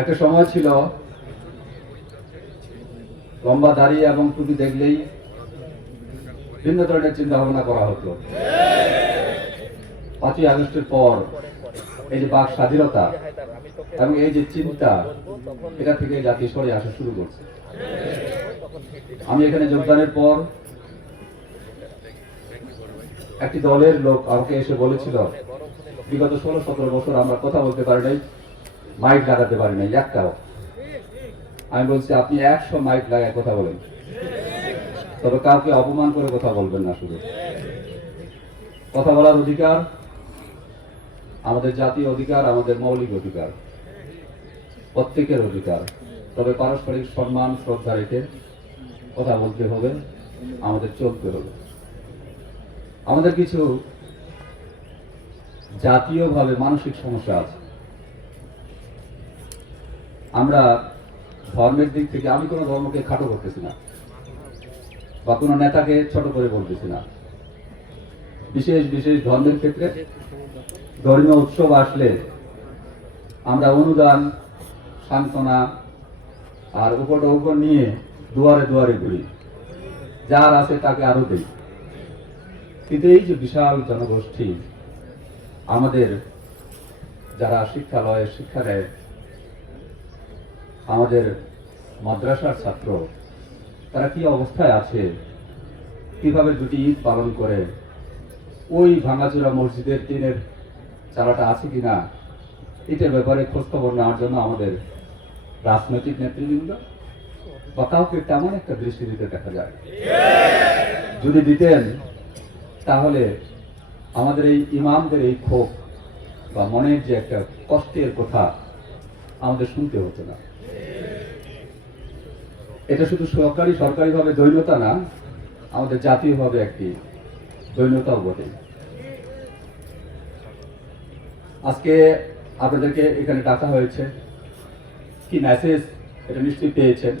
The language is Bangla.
একটা সময় ছিল লম্বা দাড়ি এবং টুপি দেখলেই ভিন্ন ধরনের চিন্তা ভাবনা করা হতো। 5ই আগস্টের পর এই যে বাক স্বাধীনতা এবং এই যে চিন্তা, এটা থেকে জাতি সরে আসা শুরু করছে। আমি এখানে যোগদানের পর একটি দলের লোক আমাকে এসে বলেছিল, বিগত 16-17 বছর আমরা কথা বলতে পারি নাই, মাইক লাগাতে পারি নাই একটাও। আমি বলছি, আপনি 100 মাইক লাগায় কথা বলেন, তবে কাউকে অপমান করে কথা বলবেন না। শুধু কথা বলার অধিকার আমাদের জাতীয় অধিকার, আমাদের মৌলিক অধিকার, প্রত্যেকের অধিকার। তবে পারস্পরিক সম্মান শ্রদ্ধা রেখে কথা বলতে হবে, আমাদের চলতে হবে। আমাদের কিছু জাতীয়ভাবে মানসিক সমস্যা আছে। আমরা ধর্মের দিক থেকে, আমি কোনো ধর্মকে খাটো করতেছি না বা কোনো নেতাকে ছোট করে বলতেছি না। বিশেষ বিশেষ ধর্মের ক্ষেত্রে ধর্মীয় উৎসব আসলে আমরা অনুদান, সান্ত্বনা আর উপঢৌকন নিয়ে দুয়ারে দুয়ারে ঘুরি, যার আছে তাকে আরো দেই। কিন্তু এই যে বিশাল জনগোষ্ঠী আমাদের, যারা শিক্ষালয়ে শিক্ষা নেয়, আমাদের মাদ্রাসার ছাত্র, তারা কি অবস্থায় আছে, কিভাবে দুটি ঈদ পালন করে, ওই ভাঙাচোরা মসজিদের টিনের চালাটা আছে কিনা, এটার ব্যাপারে খোঁজখবর নেওয়ার জন্য আমাদের রাজনৈতিক নেতৃবৃন্দ বা কাউকে তেমন একটা দৃষ্টি দিতে দেখা যায়। যদি দিতেন তাহলে আমাদের এই ইমামদের এই ক্ষোভ বা মনের যে একটা কষ্টের কথা আমাদের শুনতে হতো না। এটা শুধু সরকারিভাবে দৈন্যতা না, আমাদের জাতীয়ভাবে একটি দৈন্যতাও বটে। আজকে আপনাদেরকে এখানে ডাকা হয়েছে, কি মেসেজ এটা নিশ্চয়ই পেয়েছেন।